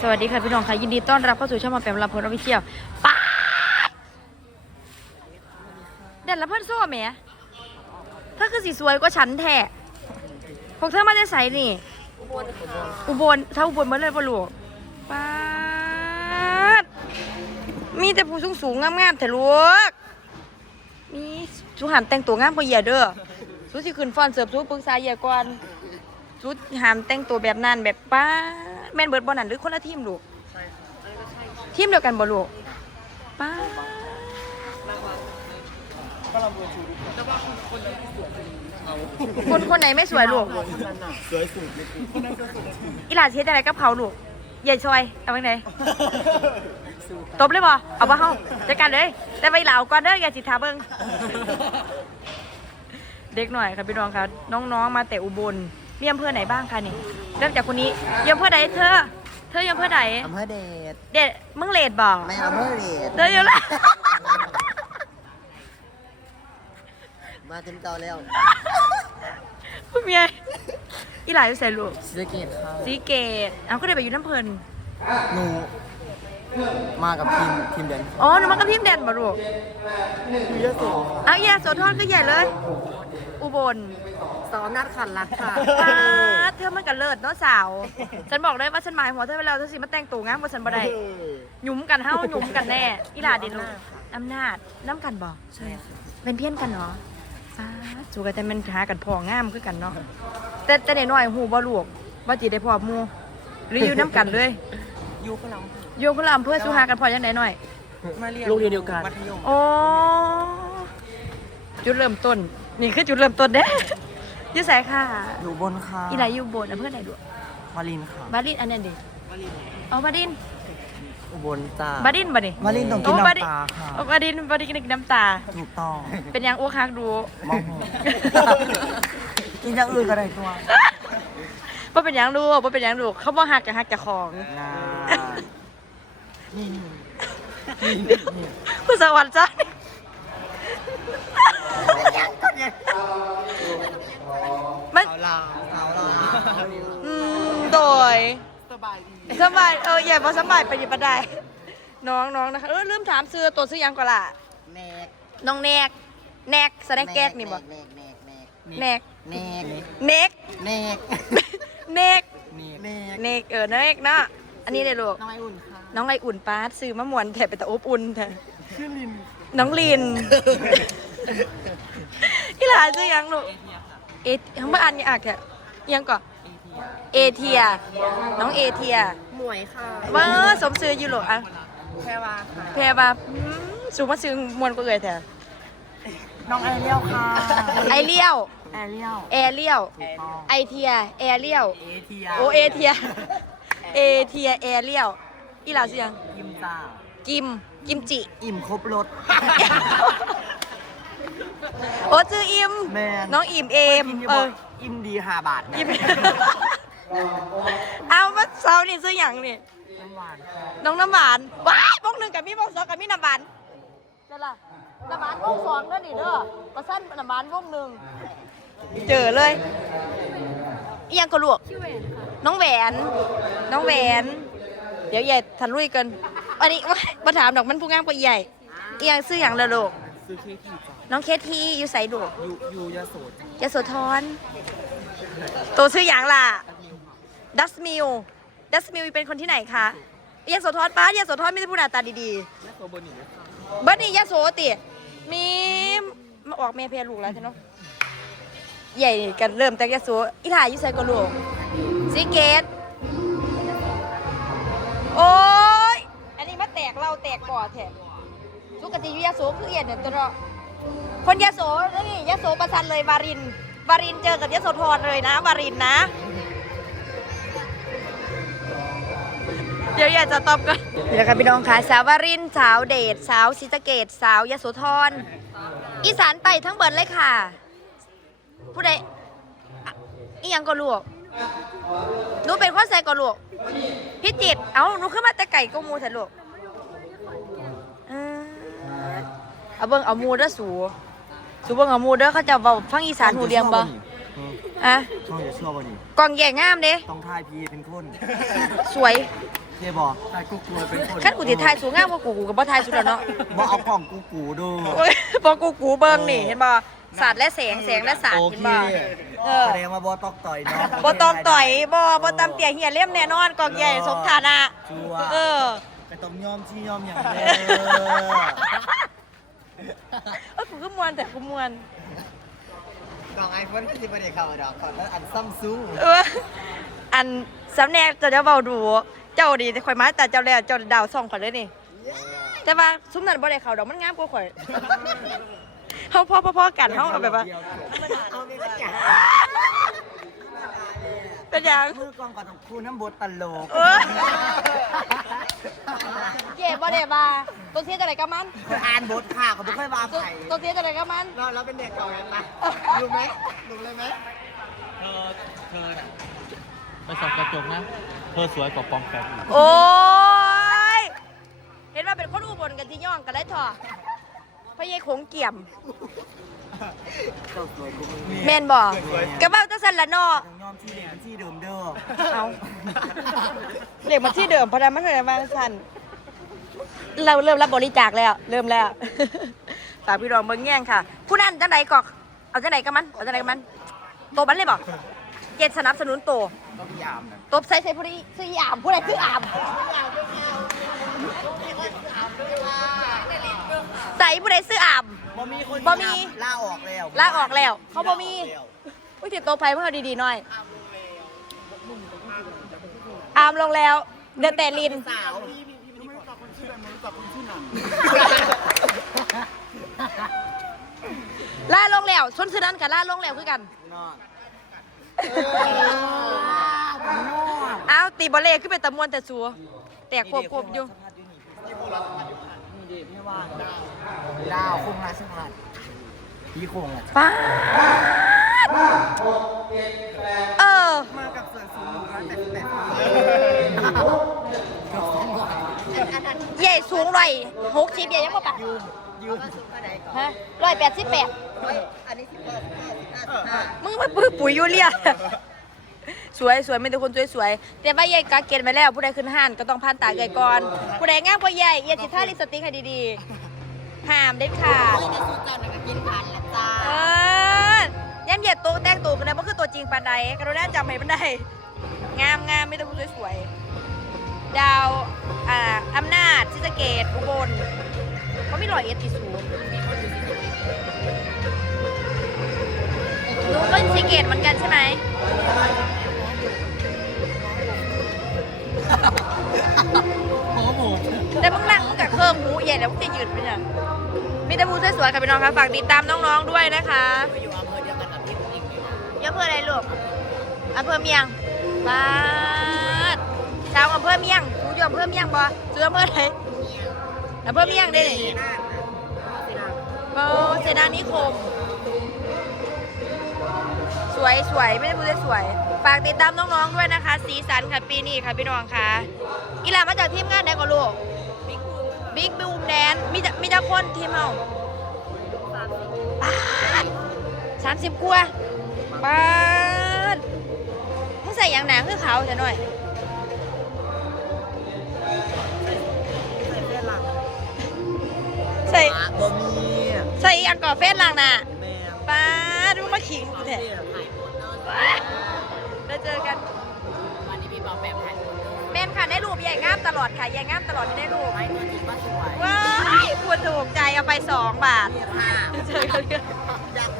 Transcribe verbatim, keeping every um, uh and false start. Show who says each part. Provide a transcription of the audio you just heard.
Speaker 1: สวัสดีค่ะพี่น้องค่ะยินดีต้อนรับเข้าสู่ช่องมาแปมลำเพลินออฟฟิเชียลป้าเด่นละเพื่อนโซ่แหมเธอคือสีสวยกว่าฉันแท้พวกเธอมาได้ใส่นี่อุบลเท่าอุบลเมื่อไรปะลูกป้ามีแต่ผู้สูงสูงงามๆแต่ลูกมีสุหันแต่งตัวงามกว่าเหยียเด้อสุสิขึ้นฟอนเสิร์ฟสุปรึกษาเหยียก่อนสุหามแต่งตัวแบบนั้นแบบป้าแม่นเบิร์ดบอลนั่นหรือคนละทีมลูกทีมเดียวกันบ่ลูกป้าคนคนไหนไม่สวยลูก
Speaker 2: สวยสุด
Speaker 1: อีหลาเช็ดอะไรกับเขาลูกใหญ่ชอยเอาไปไหนตบเลยบ่เอาบ่เฮาจัดการเลยแต่ไปเหล่าก่อนเด้ออย่าจิตทาเบิ่งเด็กหน่อยค่ะพี่น้องค่ะน้องๆมาแต่อุบลมีอำเภอไหนบ้างคะนี่เริ่มจากคนนี้อำเภอไหนเธอเธออำเภอไหน
Speaker 2: อำเภอเดช
Speaker 1: เด็ดมึงเลดบ่
Speaker 2: ไม่อำเภอเดช
Speaker 1: เธออยู่ละ
Speaker 2: มาเต็มต่อแล้ว
Speaker 1: คุณเมียอีหลายอยู่ใส่ลูก
Speaker 2: สีเกตครับ
Speaker 1: สีเกตเอาก็ได้ไปอยู่น้ำเพลิน
Speaker 2: หนูมากับทีมทีมแดน
Speaker 1: อ๋อหนูมากับทีมแดนบ่ลูก
Speaker 2: คือยะโส
Speaker 1: เอาแย่โสธรก็ใหญ่เลยอุบล
Speaker 2: สอนนัดขันรักค่ะ
Speaker 1: เธอมันกันเลิศเนาะสาวฉันบอกเลยว่าฉันหมายหัวเธอไปแล้วเธอสิมาแต่งตัวงามกว่าฉันบ่ได้หยุ่มกันเฮ้าหยุ่มกันแน่อีหลาดินลูกอำนาจน้ำกันบ่
Speaker 2: ใช่
Speaker 1: เป็นเพี้ยนกันเนาะจูกันแต่มันหากันพองามคือกันเนาะแต่แต่น้อยหูบ่ลูกว่าจีได้พอมูหรืออยู่น้ำกันเลย
Speaker 2: อยู่คนละ
Speaker 1: โยคนละอำเภอสู้หากันพอยังไงหน่อย
Speaker 2: มาเรียนโรงเรียนเดียวกันมัธยม
Speaker 1: โอ้จุดเริ่มต้นนี่คือจุดเริ่มต้นเด้ยี่สายค่ะ
Speaker 2: อยู่บนค่ะ
Speaker 1: อีไหนอยู่บนอำเภอไหนดู
Speaker 2: วารินค่ะ
Speaker 1: บารินอันนั้นดิอ๋อบาริน
Speaker 2: อุบลจ้า
Speaker 1: บารินบ่ดิ
Speaker 2: วารินต้องกินน้ำตาค่ะ
Speaker 1: บารินบารินกินน้ำตา
Speaker 2: ถูกต้อง
Speaker 1: เป็นยังอ้วกฮักดู
Speaker 2: มองกินอย่างอื่นก็ได้ตัว
Speaker 1: ว่าเป็นยังดูว่าเป็นยังดูเขาบอกฮักกับฮักกับของ
Speaker 2: นี่
Speaker 1: คุณสวัสดิ์จ้า
Speaker 2: มันเอาลาเอาลา
Speaker 1: อืมโดย
Speaker 2: สบายดี
Speaker 1: สบายเอออย่ามาสบายไปดิบได้น้องน้องนะคะเออลืมถามซื้อตัวซื้อยังก่อนล่ะ
Speaker 2: แนก
Speaker 1: น้องแนกแนกแสดงแก๊กนี่บ่
Speaker 2: แนกแนก
Speaker 1: แนก
Speaker 2: แนก
Speaker 1: แนก
Speaker 2: แนก
Speaker 1: แนกเออแนกเนาะอันนี้เลยลูก
Speaker 2: น้องไออุ่นค่ะ
Speaker 1: น้องไออุ่นป้าซื้อมะม่วนแถบไปแต่อบอุ่นแถบ
Speaker 2: ชื่อลิน
Speaker 1: น้องลินที่หลานซื้อยังลูกเอทั้งบ้านยังอักแค่ยังก่อนเอเทียน้องเอเทีย
Speaker 2: หมวยค่ะ
Speaker 1: ว่าสมซื้ออยู่หรออ่ะ
Speaker 2: แพรวาค่ะ
Speaker 1: แพรวาสูงมาซื้อมวนก็เลยแถบ
Speaker 2: น้องไอเลี้ยวค่ะ
Speaker 1: ไอเลี้ยว
Speaker 2: แอเลี้ยว
Speaker 1: แอเลี้ยวไอเทียแอเลี้ยว
Speaker 2: เอเทีย
Speaker 1: โอเอเทียเอเทียแอเลี้ยวอีหลาซื้อยัง
Speaker 2: กิมจ้า
Speaker 1: กิมกิมจิ
Speaker 2: อิ่มครบรส
Speaker 1: โอ้ชื่ออิมน้องอิ่มเอมเออ
Speaker 2: อิ่มดีห้าบาท
Speaker 1: อิ่มเอามาเซานี่ซื้ออย่างนี่
Speaker 2: น้ำหวาน
Speaker 1: น้องน้ำหวานว้ายพวกหนึ่งกับมีพวกสองกับมีน้ำหวานเจ้าล่ะน้ำหวานพวกสองด้วยนี่เด้อประสั้นน้ำหวานพวกหนึ่งเจอเลยยังกระลวกน้องแหวนน้องแหวนเดี๋ยวใหญ่ทันลุยกันอันนี้มาถามดอกมันผู้งามกว่าใหญ่ยังซื้ออย่างละลูก
Speaker 2: ซื้อเคที
Speaker 1: น้องเคทีอยู่ใส่ดู
Speaker 2: อยู่อยู่ยโส
Speaker 1: ยโสธรตัวซื้ออย่างล่ะดัสมิลดัสมิลเป็นคนที่ไหนคะยโสธรป้ายโสธรไม่ได้พูดหน้าตาดีๆยโสเบอร์นี่เบอร์นี่ยโสติมีมาออกเมย์เพลลูกแล้วใช่ไหมใหญ่กันเริ่มจากยโสอีถ่ายอยู่ใส่กระลูกซีเกตโอ้ยอันนี้มาแตกเราแตกก่อแถบสุกติยุยโสคือเอียดเนี่ยตัวเราคนยโสนี่ยโสประชันเลยวารินวารินเจอกับยโสธรเลยนะวารินนะเดี๋ยวอยากจะตอบกันนี่แหละค่ะพี่น้องค่ะสาววารินสาวเดชสาวศรีสะเกษสาวยโสธรอีสานไต่ทั้งเบิดเลยค่ะผู้ใดอีหยังก็ลวกหนูเป็นข้อใส่ก็ลวกพี่จิตเอ้าหนูขึ้นมาแต่ไก่ก็มูเถอะลูกเอาเบิ้งเอามูเด้อสูสูเบิ้งเอามูเด้อเขาจะบอกฟังอีสานหูเรียงบ่อะ
Speaker 2: ช่องจะเชื่อบ่นี่
Speaker 1: กองแย่งามเด้
Speaker 2: ต้องทายพีเป็นคน
Speaker 1: สวย
Speaker 2: เคบอกถ่ายกูกลัวเป็นคน
Speaker 1: ขั้นกูติทายสูงงามกว่ากูกูกับบ่ทายสุดแล้วเนาะ
Speaker 2: บอกเอากล่องกูกูดู
Speaker 1: โอ้ยบ่กูกูเบิ่งนี่เห็นบ่ศาสตร์และแสงแสงและศาสตร์
Speaker 2: โอ
Speaker 1: เห็น
Speaker 2: เค
Speaker 1: บ่เออ
Speaker 2: แสดงว่าบอตอกต่อยเนาะ
Speaker 1: บ่ต้องต่อยบ่บ่ตำเตี่ยเหียเล่มแน่นอนกองใหญ่สมฐานะ
Speaker 2: ชัว
Speaker 1: เออ
Speaker 2: ก็ต้องยอมที่ยอมอย่างเดียว
Speaker 1: เออกูก็มวนแต่กูมวน
Speaker 2: ดอกไอโฟนที่ประเดี๋ยวเขาดอกก่อนแล้วอันซัมซุง
Speaker 1: เอออันสำแนกเจะจะเบาดู เจ้าดีข่อยมาแต่เจ้าแล้วเจ้าดาวส่องข่อยเลยนี่ แต่ว่าซุ้มนั้นบ่ได้เข้าดอกมันงามกว่าข่อยเฮาพอพอๆกันเฮาเอาแบบว่า
Speaker 2: เอาไม่ได้
Speaker 1: เป็นหยัง
Speaker 2: มือกองกับครูน้ำบดตลก
Speaker 1: เออเก็บบ่ได้บ่าตัวเสียจังได๋กับมัน
Speaker 2: เคยอ่านบทข่าวเขาไม่ค่อยว่า
Speaker 1: ตัว
Speaker 2: ใคร
Speaker 1: ตัวเสียจังได๋กับมัน
Speaker 2: เราเราเป็นเด็กก่อนไหมรู้ไหมรู้เลยไหม
Speaker 3: เธอเธอน่ะไปส่องกระจกนะ เธอสวยกว่าปอมแปมอีก
Speaker 1: โอ้ยเห็นว่าเป็นคนอุบลกันที่ย่องกันได้ทอพระเยคงเกี่ยม
Speaker 2: เจ้าสวยกูมึง
Speaker 1: แม่นบ่กระเบ้าจังซั่นละเนาะ
Speaker 2: ยอมที่เด็กมันที่เดิมเด้อ
Speaker 1: เอาเด็กมาที่เดิมเพราะนั้นมันเลยมาสั่นเราเริ่มรับบริจาคแล้ว เริ่มแล้ว ฝากพี่รองเบิ้งแง่งค่ะ ผู้นั้นจังไหนกอกเอาจังไหนกับมันเอาจังไหนกับมันโตมันเลยบอกเกณฑ์สนับสนุนโต
Speaker 2: ต้องพยายามนะ
Speaker 1: ตบใส่ใส่ผู้นี้ซื้ออามผู้ใดซื้ออามใส่ผู้ใดซื้ออาม
Speaker 2: บ่มีคน
Speaker 1: บ่มี
Speaker 2: ลาออกแล้ว
Speaker 1: ลาออกแล้ว เขาบ่มีอุ้ยติดโตไปเพื่อดีๆหน่อยอามลงแล้วเดนแต่ลิน
Speaker 2: สาว
Speaker 1: ล่าลงแล้วชนซื้อนั้นกับล่าลงแล้วคือกัน
Speaker 2: นอน
Speaker 1: อ้าวตีบอลเล่ขึ้นไปตะมวนแต่สัวแตกควบควบอยู่
Speaker 2: นี่ดิไม่ว่างดาวคงราชพัฒน์พี่คงอ่ะ
Speaker 1: ป้าดเออ
Speaker 2: มากับส่วนสูงหนึ่งร้อยแปดสิบแปด
Speaker 1: ใหญ่สูงร้อยหกสิบใหญ่ยังบ่ปะ
Speaker 2: ยืนยืนสูงเท่าไหร่ก่อน
Speaker 1: ฮะร้อยแปดสิบแปด
Speaker 2: อันนี้สิบเก้าสิบห้าสิบห้าสิบห้า
Speaker 1: มึงมาปื้อปุ๋ยยูเรียสวยสวยไม่แต่คนสวยสวยแต่ว่าใหญ่กาเกณฑ์ไปแล้ว ผู้ใดขึ้นห้านก็ต้องผ่านตาเกยก่อน ผู้ใดงามกว่าใหญ่เอียจิท่าลิปสติกให้ดีๆห้ามเด็ดขาด
Speaker 2: แต่สูตรเจ้าหนึ่งก็กินผ่านแล้วจ้า
Speaker 1: เออย่ำเหยียดตัวแต่งตัวกันได้บ่คือตัวจริงปานใดกรุณาจำให้มันได้ งามงามไม่ต้องพูดสวยๆ ดาวอ่าอำนาจศรีสะเกษอุบลเขามีรอยเอสติสูงหนูก็ศรีสะเกษเหมือนกันใช่ไหม
Speaker 2: โอ้โห
Speaker 1: แต่มึงนั่งมึงกับเครื่องหูใหญ่แล้วมึงจะยืนไปเนี่ยมีแต่พูดสวยๆค่ะพี่น้องคะฝากติดตามน้องๆด้วยนะคะ
Speaker 2: อยู่อำเภอเดียวกันกับพี่ผู้หญิงอยู่นะ
Speaker 1: อำเภออะไรลูกอำเภอเมียงบ้านชาวอำเภอเมียงกูอยู่อำเภอเมียงบ่ซื้ออำเภอไหนอำเภอเมียงได้นี่โอ้เสนานิคม สวยสวยไม่ได้พูดได้สวย ฝากติดตามน้องๆด้วยนะคะ สีสันค่ะปีนี้ค่ะพี่น้องค่ะอีหลามาจากทีมงานไหนก็ลูกบิ๊กบูมแดนมีแต่มีแต่คนทีมเฮาสามสิบกว่าป้าดมึงใส่อย่างหนาคือเขาวจะหน่อย ใส่
Speaker 2: บ่มี
Speaker 1: ใส่อังกอร์เฟสล่างหน่ะ
Speaker 2: แม่
Speaker 1: ป้าดมึงมาขิงกูแท้แล้วเจอกัน
Speaker 2: วันนี้พี่บอกแบบถ่ายคน
Speaker 1: แม่นค่ะได้รูปใหญ่งามตลอดค่ะใหญ่งามตลอดที่ได้รูป
Speaker 2: ไม่ตัวจริงก็สวย
Speaker 1: ว้ายควรถูกใจเอาไปสองบาท
Speaker 2: ค่ะ
Speaker 1: เจอกัน